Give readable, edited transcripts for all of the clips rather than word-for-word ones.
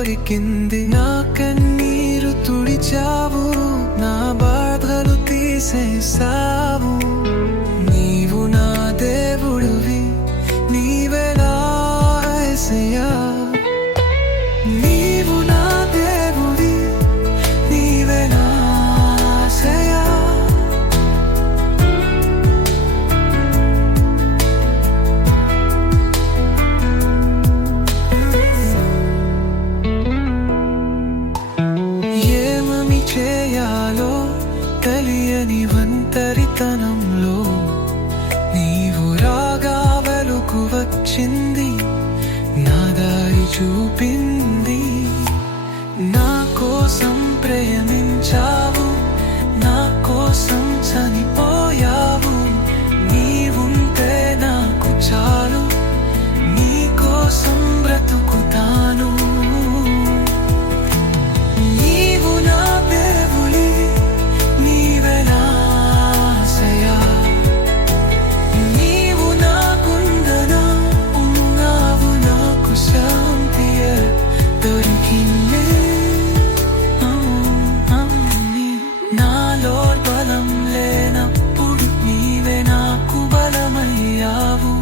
దొరికింది. నా కన్నీరు తుడిచావు, నా బాధలు తీసేసావు. నీవు నా దేవుడివి, నీవే నా యేసయ్యా. నీవు నా దేవుడి, నీవే నా యేసయ్యా. ఏమని చేయాలో తెలియని ఒంటరితనంలో నీవు రాగా వెలుగు వచ్చింది, నా దారి చూపింది. నా కోసం ప్రేమించావు, నా కోసం చనిపోయావు. నీవుంటే నాకు చాలు, నీ కోసం బ్రతుకుతాను. నీవు నా దేవుడి, నీవే నా యేసయ్యా. నీవు నాకుండగా ఉన్నావు, నాకు శాంతియే దొరికింది. నాలో బలం లేనప్పుడు నీవే నాకు బలమయ్యావు.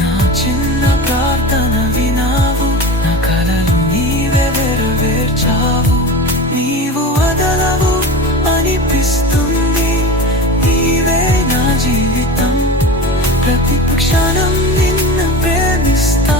నా చిన్న ప్రార్థన వినావు, నా కలలు నీవే నెరవేర్చావు. నీవు వదలవు అనిపిస్తుంది, నీవే నా జీవితం. ప్రతి క్షణం నిన్ను ప్రేమిస్తా.